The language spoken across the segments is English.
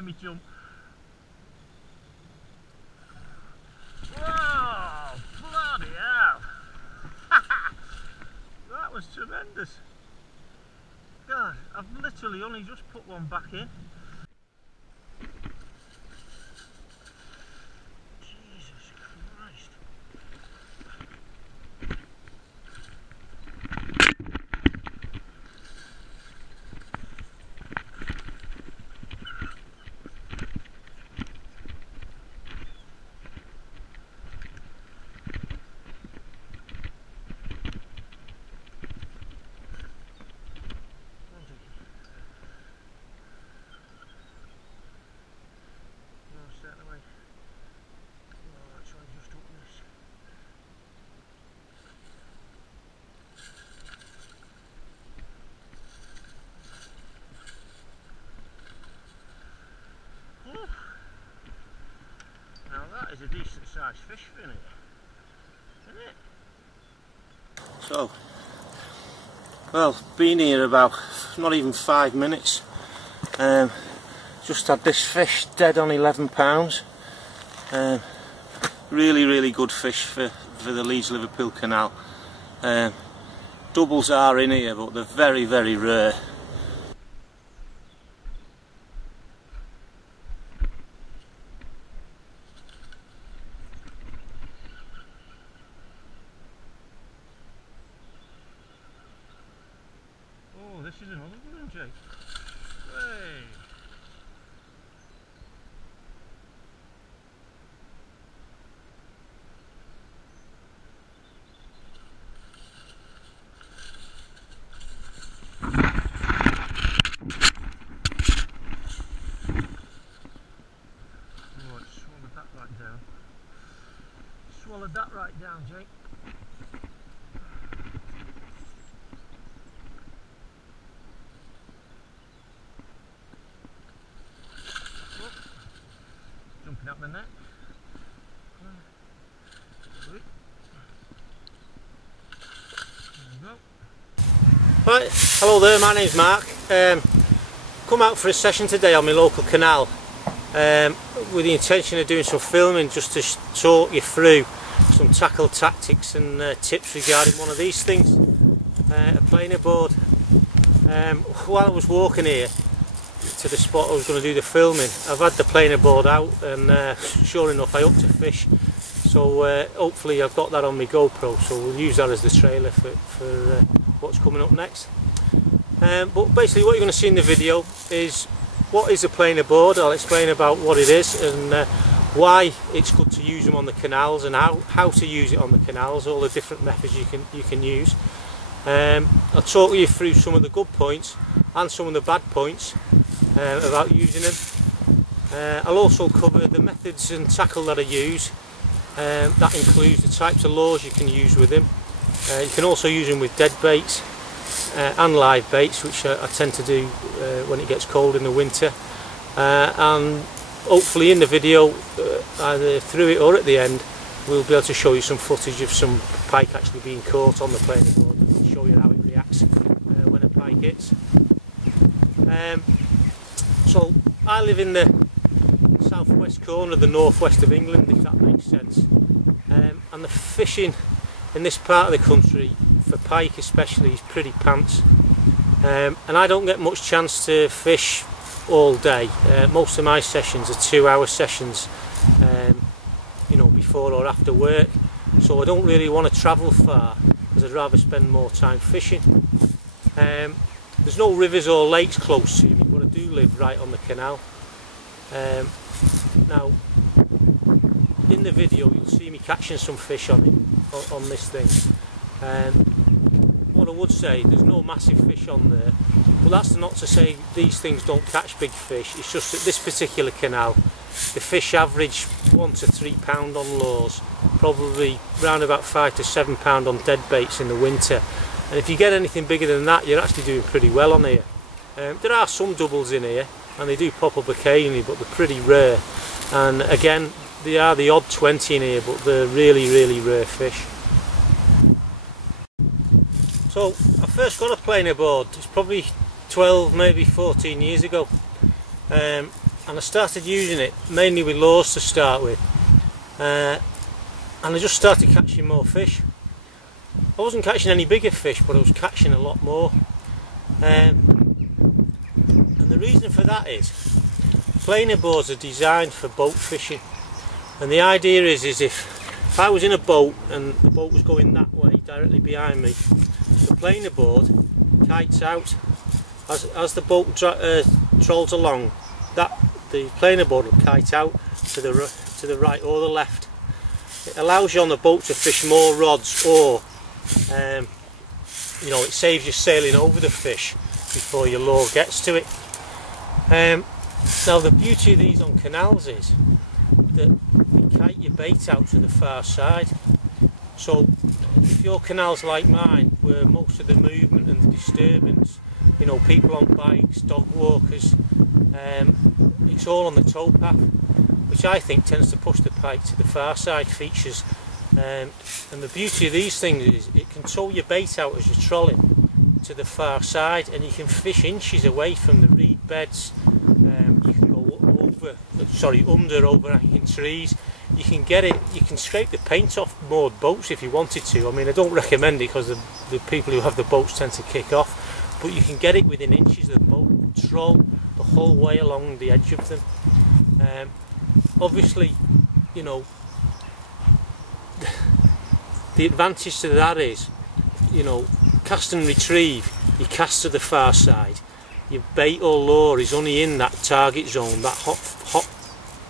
made me jump. Whoa! Bloody hell! That was tremendous. God, I've literally only just put one back in. Jesus Christ. Now that is a decent sized fish for in it, isn't it? So, well, been here about not even 5 minutes. Just had this fish dead on £11. Really good fish for the Leeds-Liverpool Canal. Doubles are in here, but they're very rare. Oh, this is another one, Jake. Hey. Oh, I swallowed that right down. Swallowed that right down, Jake. Jumping up the net. There we go. Right, hello there, my name's Mark. Come out for a session today on my local canal with the intention of doing some filming just to talk you through some tackle tactics and tips regarding one of these things, a planer board. While I was walking here to the spot I was going to do the filming, I've had the planer board out and sure enough I hooked a fish, so hopefully I've got that on my GoPro, so we'll use that as the trailer for what's coming up next. But basically what you're going to see in the video is what is a planer board. I'll explain about what it is and why it's good to use them on the canals and how to use it on the canals, all the different methods you can use. I'll talk you through some of the good points and some of the bad points about using them. I'll also cover the methods and tackle that I use. That includes the types of lures you can use with them. You can also use them with dead baits and live baits, which I tend to do when it gets cold in the winter. And hopefully in the video, either through it or at the end, we'll be able to show you some footage of some pike actually being caught on the planer board and show you how it reacts when a pike hits. So I live in the southwest corner of the northwest of England, if that makes sense, and the fishing in this part of the country for pike especially is pretty pants, and I don't get much chance to fish all day. Most of my sessions are 2-hour sessions, you know, before or after work, so I don't really want to travel far because I'd rather spend more time fishing. There's no rivers or lakes close to me, but I do live right on the canal. Now in the video you'll see me catching some fish on this thing. What I would say, there's no massive fish on there, but that's not to say these things don't catch big fish. It's just that this particular canal, the fish average 1 to 3 pound on lures, probably around about 5 to 7 pound on dead baits in the winter, and if you get anything bigger than that you're actually doing pretty well on here. There are some doubles in here and they do pop up occasionally, but they're pretty rare, and again they are the odd 20 in here, but they're really rare fish. So I first got a planer board, it's probably 12 maybe 14 years ago, and and I started using it mainly with lures to start with, and I just started catching more fish. I wasn't catching any bigger fish, but I was catching a lot more, and the reason for that is planer boards are designed for boat fishing, and the idea is if I was in a boat and the boat was going that way directly behind me, the planer board kites out as the boat trolls along. The planer board will kite out to the right or the left. It allows you on the boat to fish more rods, or you know, it saves you sailing over the fish before your lure gets to it. Now the beauty of these on canals is that you kite your bait out to the far side. So if your canal's like mine, where most of the movement and the disturbance, you know, people on bikes, dog walkers, it's all on the towpath, which I think tends to push the pike to the far side features. And the beauty of these things is it can tow your bait out as you're trolling to the far side, and you can fish inches away from the reed beds. You can go under overhanging trees. You can get it. You can scrape the paint off moored boats if you wanted to. I mean, I don't recommend it because the people who have the boats tend to kick off, but you can get it within inches of the boat and troll the whole way along the edge of them. Obviously, you know, the advantage to that is, you know, cast and retrieve. You cast to the far side. Your bait or lure is only in that target zone, that hot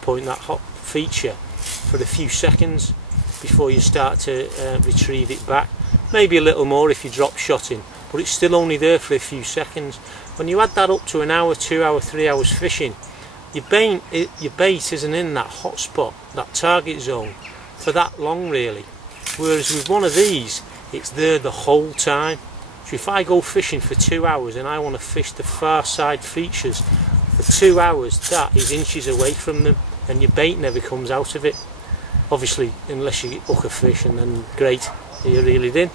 point, that hot feature, for a few seconds before you start to retrieve it back. Maybe a little more if you drop shotting, but it's still only there for a few seconds. When you add that up to an hour, 2 hours, 3 hours fishing, your bait isn't in that hot spot, that target zone, for that long really. Whereas with one of these, it's there the whole time. So if I go fishing for 2 hours and I want to fish the far side features for 2 hours, that is inches away from them, and your bait never comes out of it. Obviously, unless you hook a fish, and then great, you reel it in.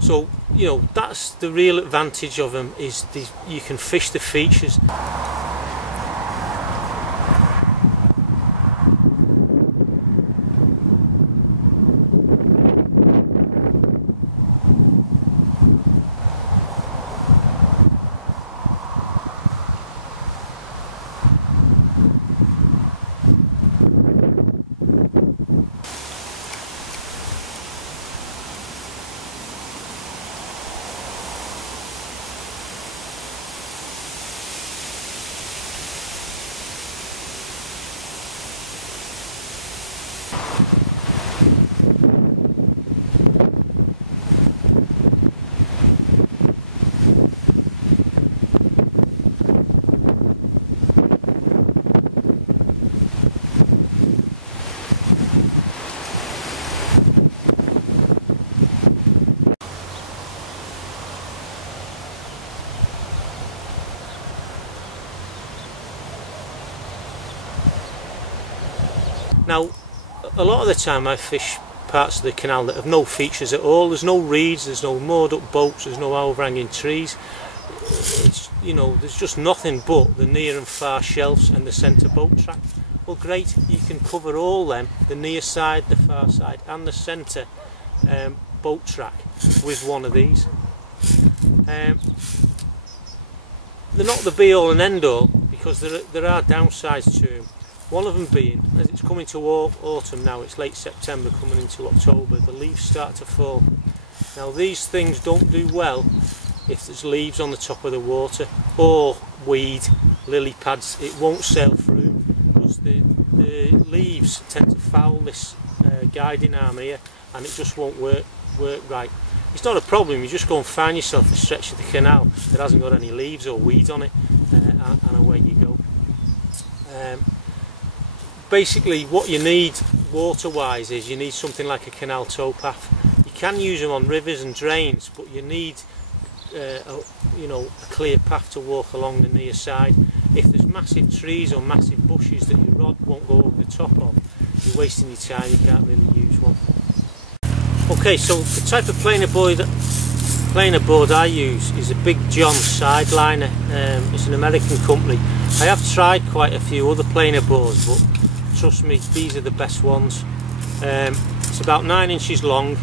So, you know, that's the real advantage of them, is you can fish the features. Now, a lot of the time I fish parts of the canal that have no features at all. There's no reeds, there's no moored up boats, there's no overhanging trees. It's, you know, there's just nothing but the near and far shelves and the centre boat track. Well, great, you can cover all them, the near side, the far side and the centre boat track with one of these. They're not the be all and end all, because there are downsides to them. One of them being, as it's coming to autumn now, it's late September coming into October, the leaves start to fall. Now these things don't do well if there's leaves on the top of the water, or weed, lily pads. It won't sail through because the leaves tend to foul this guiding arm here, and it just won't work right. It's not a problem, you just go and find yourself a stretch of the canal that hasn't got any leaves or weeds on it, and away you go. Basically what you need water wise is you need something like a canal towpath. You can use them on rivers and drains, but you need you know, a clear path to walk along the near side. If there's massive trees or massive bushes that your rod won't go over the top of, you're wasting your time, you can't really use one. Okay, so the type of planer board planer board I use is a Big John Sideliner. It's an American company. I have tried quite a few other planer boards, but trust me, these are the best ones. It's about 9 inches long.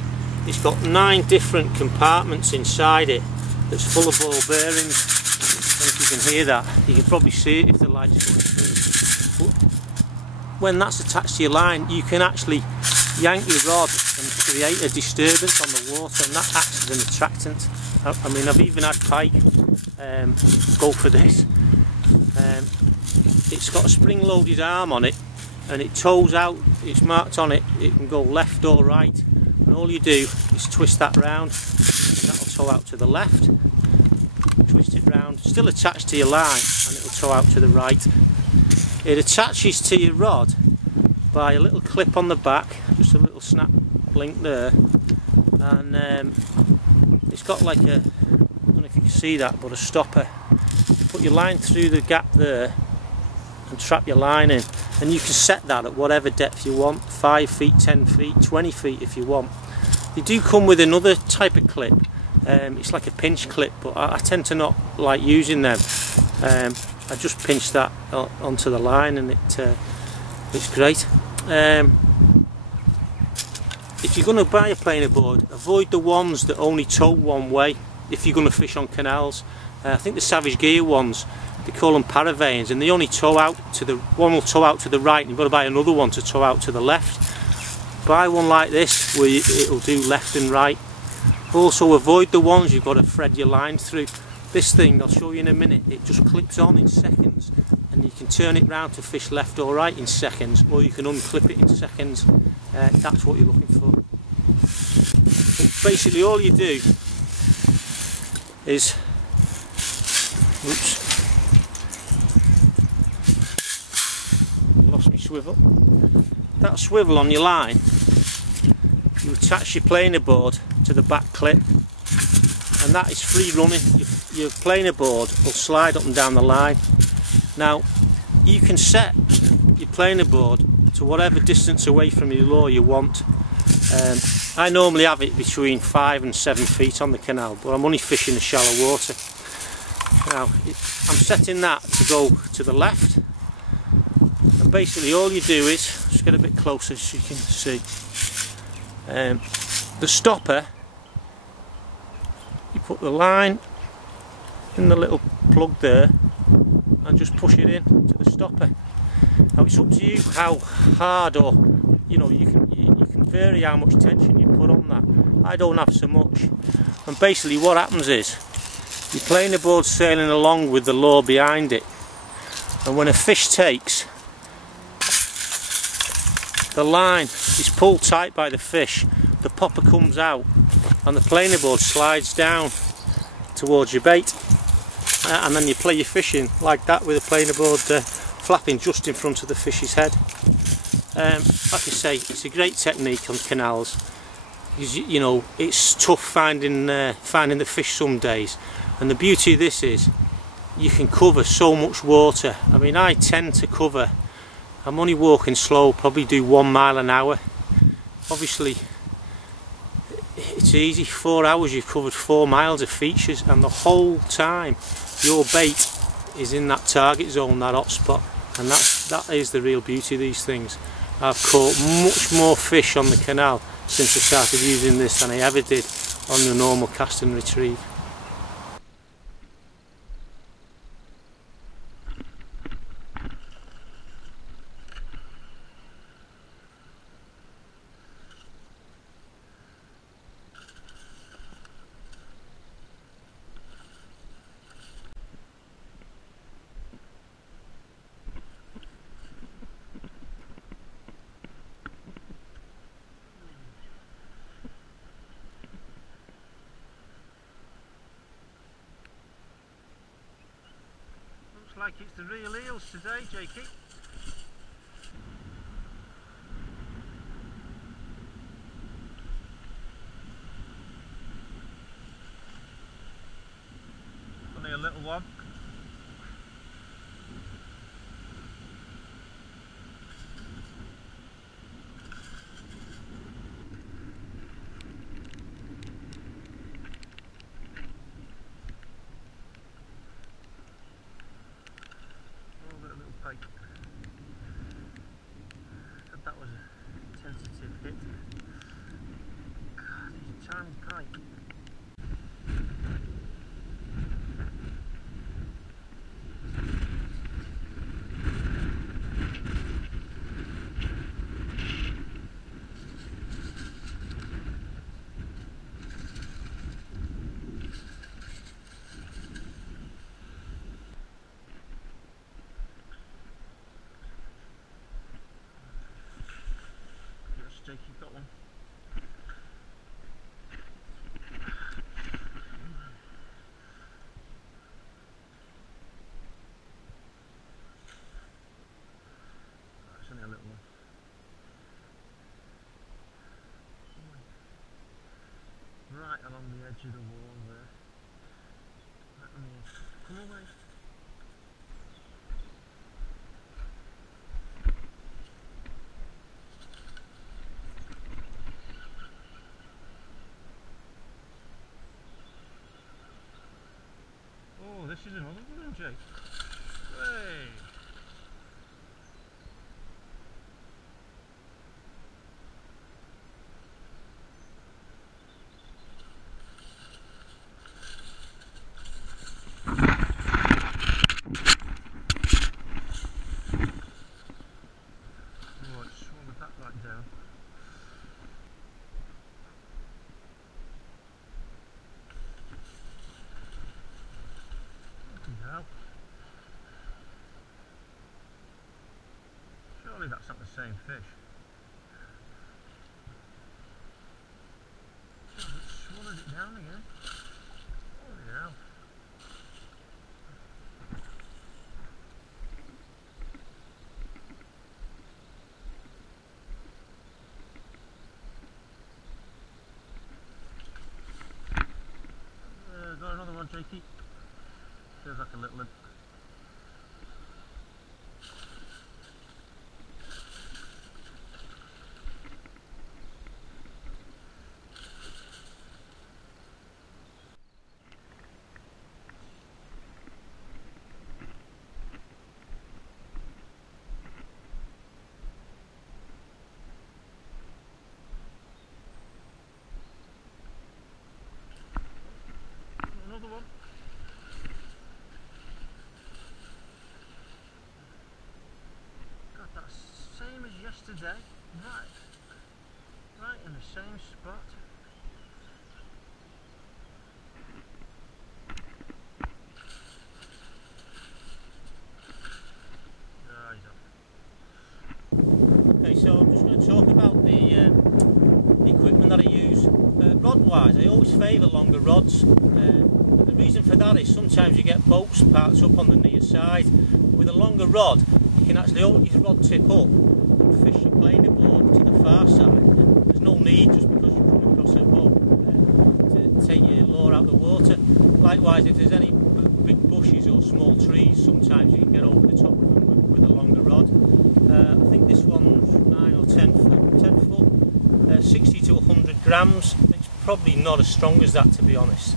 It's got 9 different compartments inside it that's full of ball bearings. I don't know if you can hear that. You can probably see it if the light's going through. But when that's attached to your line, you can actually yank your rod and create a disturbance on the water, and that acts as an attractant. I mean, I've even had pike go for this. It's got a spring-loaded arm on it, and it tows out. It's marked on it. It can go left or right, and all you do is twist that round, and that'll tow out to the left. Twist it round, still attached to your line, and it'll tow out to the right. It attaches to your rod by a little clip on the back, just a little snap link there, and it's got like a, I don't know if you can see that, but a stopper. You put your line through the gap there and trap your line in, and you can set that at whatever depth you want, 5 feet, 10 feet, 20 feet if you want. They do come with another type of clip. It's like a pinch clip, but I tend to not like using them. I just pinch that onto the line, and it's great. If you're going to buy a planer board, avoid the ones that only tow one way if you're going to fish on canals. I think the Savage Gear ones, they call them paravanes, and they only tow out to the, one will tow out to the right, and you've got to buy another one to tow out to the left. Buy one like this where it'll do left and right. Also avoid the ones you've got to thread your line through. This thing, I'll show you in a minute, it just clips on in seconds, and you can turn it round to fish left or right in seconds, or you can unclip it in seconds. That's what you're looking for. But basically all you do is, oops, lost my swivel. That swivel on your line, you attach your planer board to the back clip, and that is free running. Your planer board will slide up and down the line. Now you can set your planer board to whatever distance away from your lure you want. I normally have it between 5 and 7 feet on the canal, but I'm only fishing the shallow water. Now I'm setting that to go to the left, and basically all you do is, just get a bit closer so you can see, the stopper, you put the line in the little plug there and just push it in to the stopper. Now it's up to you how hard, or you know, you can vary how much tension you put on that. I don't have so much, and basically what happens is your planer board's sailing along with the lure behind it, and when a fish takes, the line is pulled tight by the fish, the popper comes out, and the planer board slides down towards your bait, and then you play your fishing like that with the planer board flapping just in front of the fish's head. Like I say, it's a great technique on canals, because you know it's tough finding the fish some days, and the beauty of this is you can cover so much water. I mean, I tend to cover, I'm only walking slow, probably do 1 mile an hour. Obviously it's easy, 4 hours you've covered 4 miles of features, and the whole time your bait is in that target zone, that hot spot, and that is the real beauty of these things. I've caught much more fish on the canal since I started using this than I ever did on the normal cast and retrieve. Like it's the real eels today, Jakey. Only a little one. Jake, you've got one. That's only a little one. Right along the edge of the wall there. Right on the edge. Come away. Oh, this is another one, Jake. Hey! Oh, it's swallowed that back down. Now, surely that's not the same fish. Oh, it's swallowed it down again. Holy hell. Got another one, Jakey. Feels like a little one. Another one. God, that's same as yesterday. Right in the same spot. Oh, he's up. Okay, so I'm just going to talk about the equipment that I use. Rod wise, I always favour longer rods. The reason for that is sometimes you get boats parked up on the near side. With a longer rod, you can actually always rod tip up and fish your planer board to the far side. There's no need, just because you come across a boat, to take your lure out of the water. Likewise, if there's any big bushes or small trees, sometimes you can get over the top of them with a longer rod. I think this one's 9 or 10 foot, 60 to 100 grams. It's probably not as strong as that, to be honest.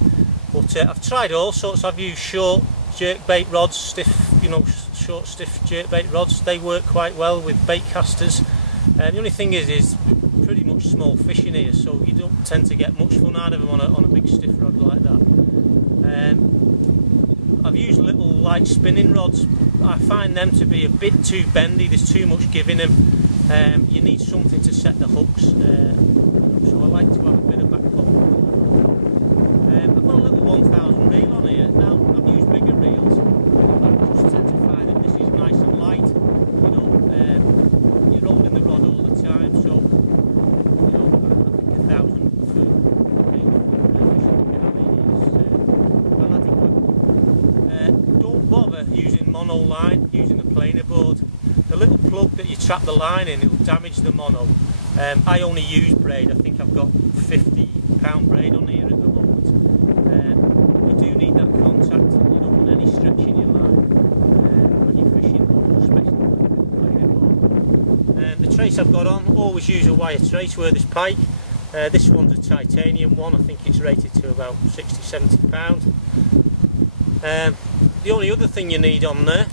But I've tried all sorts. I've used short jerkbait rods, short stiff jerkbait rods. They work quite well with bait casters. The only thing is pretty much small fish in here, so you don't tend to get much fun out of them on a big stiff rod like that. I've used little light spinning rods. I find them to be a bit too bendy. There's too much give in them. You need something to set the hooks. So I like to have a bit of back hook. I've got a little 1000 reel on here. Now, I've used bigger reels. I just tend to find that this is nice and light. You're rolling the rod all the time, so I think 1000 for don't bother using mono line, using the planer board. The little plug that you trap the line in, it will damage the mono. I only use braid. I think I've got 50-pound braid on here at the moment. You do need that contact. You don't want any stretch in your line when you're fishing, especially with the planer board. The trace I've got on, always use a wire trace where this pike. This one's a titanium one. I think it's rated to about 60-70 pounds. The only other thing you need on there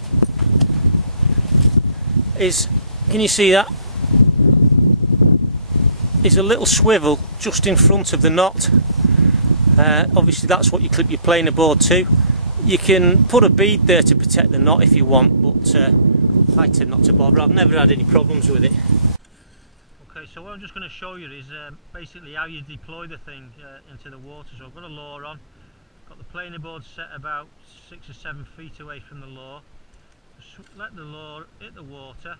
is, can you see that? Is a little swivel just in front of the knot. Obviously that's what you clip your planer board to. You can put a bead there to protect the knot if you want, but I tend not to bother. I've never had any problems with it. Okay, so what I'm just going to show you is basically how you deploy the thing into the water. So I've got a lure on, got the planer board set about 6 or 7 feet away from the lure. Just let the lure hit the water,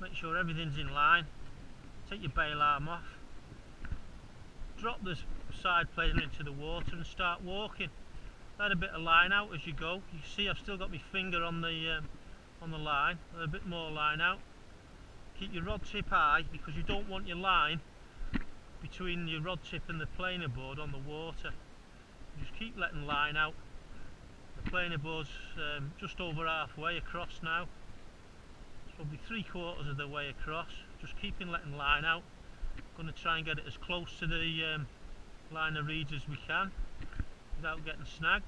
make sure everything's in line, take your bail arm off, drop the side planer into the water and start walking. Let a bit of line out as you go. You see I've still got my finger on the line. Let a bit more line out. Keep your rod tip high because you don't want your line between your rod tip and the planer board on the water. Just keep letting line out. The planer board's just over halfway across now. It's probably 3/4 of the way across. Just keeping letting line out. Going to try and get it as close to the line of reeds as we can without getting snagged.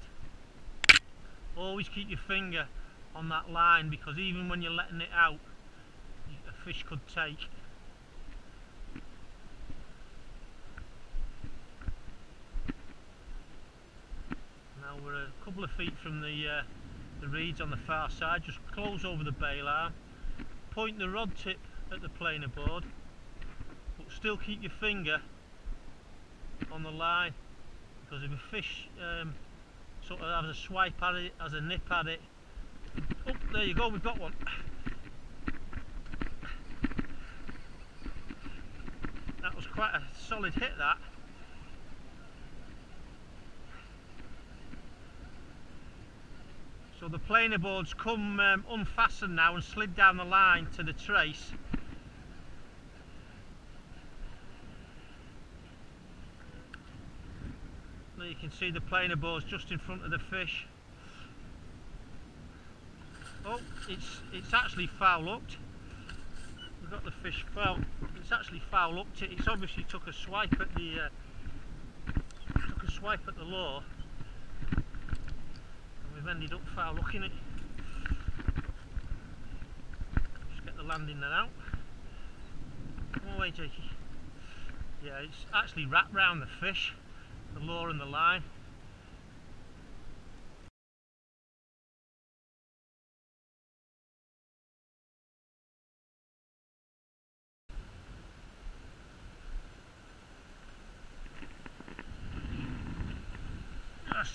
Always keep your finger on that line because even when you're letting it out, a fish could take. Now we're a couple of feet from the reeds on the far side. Just close over the bail arm, point the rod tip at the planer board, but still keep your finger on the line, because if a fish sort of has a swipe at it, has a nip at it, oh, there you go, we've got one. That was quite a solid hit, that. So the planer board's come unfastened now and slid down the line to the trace. There you can see the planer board's just in front of the fish. Oh, it's actually foul hooked. We've got the fish foul. It's actually foul hooked. It's obviously took a swipe at the lure. We've ended up foul hooking it. Just get the landing net out. Come away, Jakey. Yeah, it's actually wrapped round the fish, the lure and the line. Yes.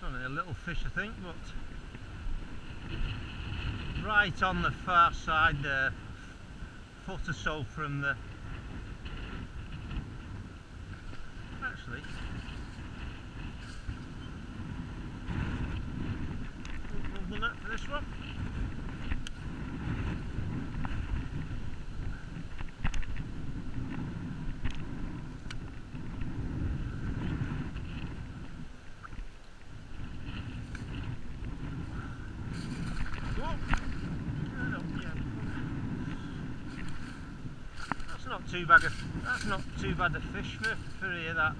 Only a little fish, I think, but right on the far side there, foot or so from the, actually, we'll net for this one. That's not too bad a fish for here, that.